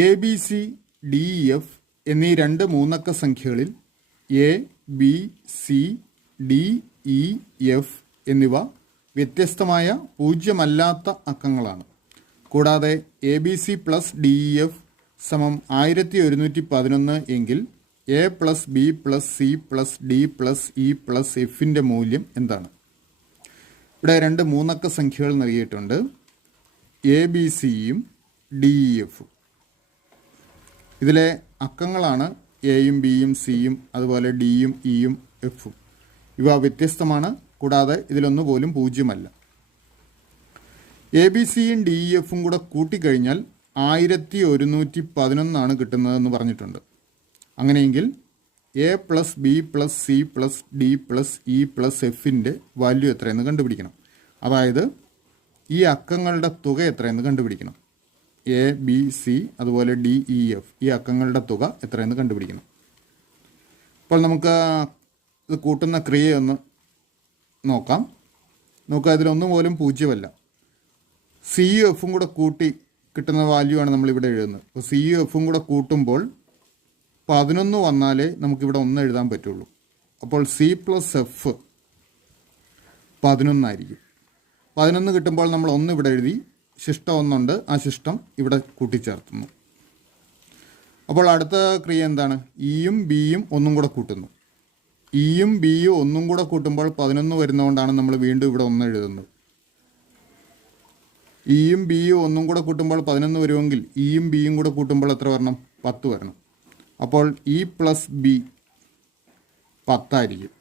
A B C D F എന്നീ രണ്ട് മൂന്നക്ക സംഖ്യകളിൽ A B C D E F എന്നിവ വ്യത്യസ്തമായ പൂജ്യമല്ലാത്ത അക്കങ്ങളാണ്. കൂടാതെ A B C plus D E F സമം 1111 എങ്കിൽ A plus B plus C plus D plus E plus എഫിൻ്റെ മൂല്യം എന്താണ്? ഇവിടെ രണ്ട് മൂന്നക്ക സംഖ്യകൾ നൽകിയിട്ടുണ്ട്, എ ബി സിയും ഡി ഇ എഫും. ഇതിലെ അക്കങ്ങളാണ് എയും ബിയും സിയും അതുപോലെ ഡിയും ഇയും എഫും. ഇവ വ്യത്യസ്തമാണ്, കൂടാതെ ഇതിലൊന്നു പോലും പൂജ്യമല്ല. എ ബി സിയും ഡി ഇ എഫും കൂടെ കൂട്ടിക്കഴിഞ്ഞാൽ 1111 കിട്ടുന്നതെന്ന് പറഞ്ഞിട്ടുണ്ട്. അങ്ങനെയെങ്കിൽ A plus B plus C plus D plus E plus എഫിൻ്റെ വാല്യൂ എത്രയെന്ന് കണ്ടുപിടിക്കണം. അതായത് ഈ അക്കങ്ങളുടെ തുക എത്രയെന്ന് കണ്ടുപിടിക്കണം. എ ബി സി അതുപോലെ ഡി ഇ എഫ് ഈ അക്കങ്ങളുടെ തുക എത്രയെന്ന് കണ്ടുപിടിക്കണം. അപ്പോൾ നമുക്ക് ഇത് കൂട്ടുന്ന ക്രിയയൊന്ന് നോക്കാം. അതിലൊന്നും പോലും പൂജ്യമല്ല. സിയും എഫും കൂടെ കൂട്ടി കിട്ടുന്ന വാല്യൂ ആണ് നമ്മളിവിടെ എഴുതുന്നത്. അപ്പോൾ സിയും എഫും കൂടെ കൂട്ടുമ്പോൾ 11 വന്നാലേ നമുക്കിവിടെ 1 എഴുതാൻ പറ്റുള്ളൂ. അപ്പോൾ സി പ്ലസ് എഫ് 11 ആയിരിക്കും. 11 കിട്ടുമ്പോൾ നമ്മൾ 1 ഇവിടെ എഴുതി, ശിഷ്ടം 1 ഉണ്ട്, ആ ശിഷ്ടം ഇവിടെ കൂട്ടിച്ചേർത്തുന്നു. അപ്പോൾ അടുത്ത ക്രിയ എന്താണ്? ഇയും ബിയും ഒന്നും കൂടെ കൂട്ടുന്നു. ഇയും ബിയും ഒന്നും കൂടെ കൂട്ടുമ്പോൾ 11 വരുന്നതുകൊണ്ടാണ് നമ്മൾ വീണ്ടും ഇവിടെ 1 എഴുതുന്നത്. ഇയും ബിയും ഒന്നും കൂടെ കൂട്ടുമ്പോൾ 11 വരുമെങ്കിൽ ഇയും ബിയും കൂടെ കൂട്ടുമ്പോൾ എത്ര വരണം? 10 വരണം. അപ്പോൾ ഇ പ്ലസ് ബി 10 ആയിരിക്കും.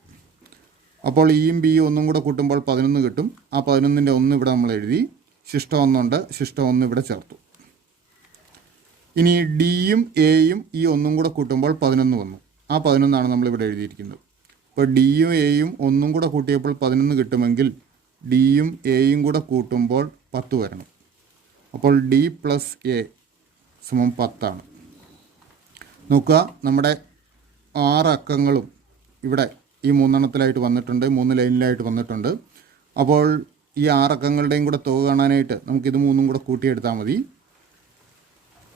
അപ്പോൾ ഇയും ബിയും ഒന്നും കൂടെ കൂട്ടുമ്പോൾ 11 കിട്ടും. ആ 11ൻ്റെ 1 ഇവിടെ നമ്മൾ എഴുതി, ശിഷ്ടം 1 ഉണ്ട്, ശിഷ്ടം 1 ഇവിടെ ചേർത്തു. ഇനി ഡിയും എയും ഈ ഒന്നും കൂടെ കൂട്ടുമ്പോൾ 11 വന്നു. ആ 11 നമ്മളിവിടെ എഴുതിയിരിക്കുന്നത്. ഇപ്പോൾ ഡിയും എയും ഒന്നും കൂടെ കൂട്ടിയപ്പോൾ 11 കിട്ടുമെങ്കിൽ ഡിയും എയും കൂടെ കൂട്ടുമ്പോൾ 10 വരണം. അപ്പോൾ ഡി പ്ലസ് എ സമം 10 നോക്കുക, നമ്മുടെ 6 അക്കങ്ങളും ഇവിടെ ഈ 3 എണ്ണത്തിലായിട്ട് വന്നിട്ടുണ്ട്, 3 ലൈനിലായിട്ട് വന്നിട്ടുണ്ട്. അപ്പോൾ ഈ 6 അക്കങ്ങളുടെയും കൂടെ തുക കാണാനായിട്ട് നമുക്കിത് 3 കൂടെ കൂട്ടിയെടുത്താൽ മതി.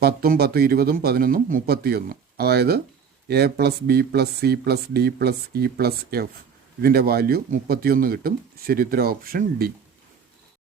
10ഉം 10 20ഉം 11ഉം 31. അതായത് A plus B plus C plus D plus E plus F ഇതിൻ്റെ വാല്യൂ 31 കിട്ടും. ശരി ഉത്തരം ഓപ്ഷൻ ഡി.